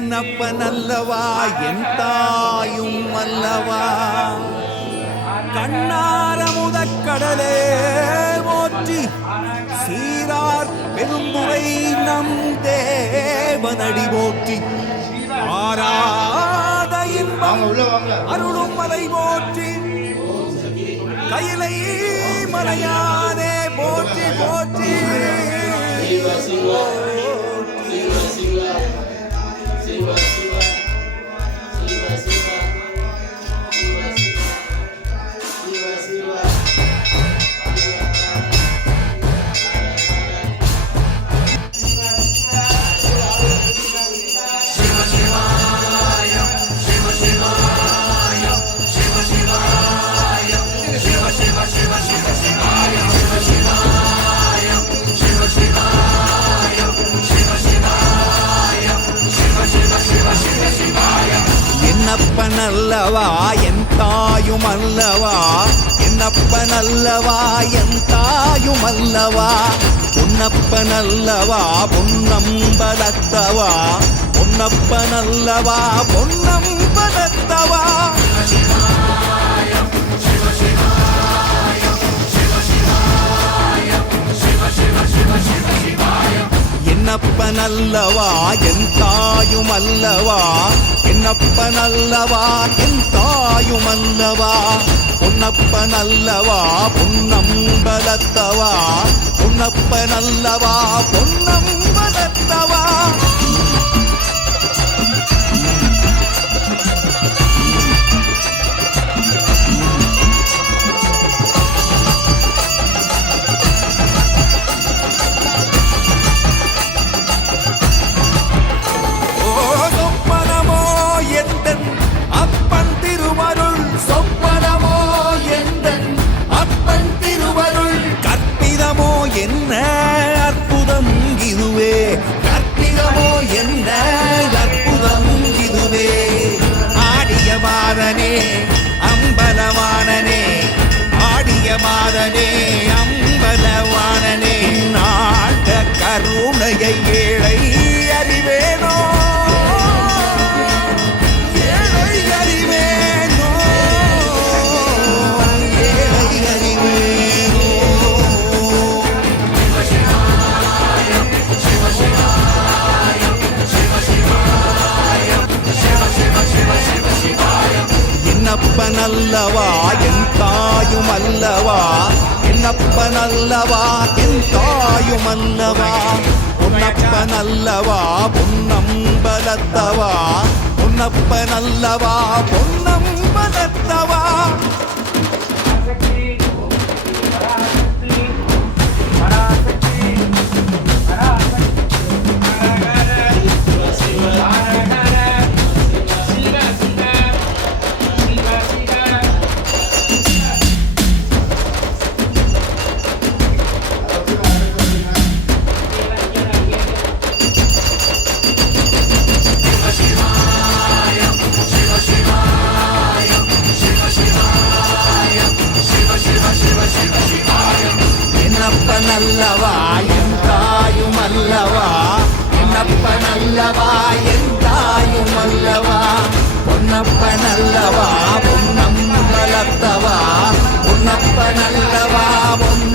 என்னப்பனல்லவா என் தாயும் அல்லவா கண்ணாரமுதக் கடலே போற்றி சீரார் பெரும்புரை நம் தேவனடி போற்றி ஆராத இன்பம் அருளும் மலை போற்றி கையிலை மலையானே போற்றி போற்றி என்னப்பனல்லவா என் தாயும் அல்லவா என்னப்பனல்லவா என் தாயும் அல்லவா பொன்னப்பனல்லவா பொன்னம்பலத்தவா பொன்னப்பனல்லவா பொன்னம்பலத்தவா என்னப்பனல்லவா என் தாயும் அல்லவா என்னப்பனல்லவா என் தாயும் அல்லவா பொன்னப்பனல்லவா பொன்னம்பலத்தவா பொன்னப்பனல்லவா பொன்னம்பலத்தவா என்ன அற்புதம் இதுவே கற்பிதமோ என்ன அற்புதம் இதுவே ஆடிய மாதனே அம்பலவானனே ஆடிய மாதனே அம்பலவானனே நாட்ட கருணையை ஏழை அறிவேனோ என்னப்பனல்லவா என் தாயும் அல்லவா என்னப்பனல்லவா என் தாயும் அல்லவா பொன்னப்பனல்லவா பொன்னம்பலத்தவா பொன்னப்பனல்லவா பொன்னம்பலத்தவா என்னப்பனல்லவா என் தாயும் அல்லவா என்னப்பனல்லவா என் தாயும் அல்லவா பொன்னப்பனல்லவா பொன்னம்பலத்தவா பொன்னப்பனல்லவா பொன்ன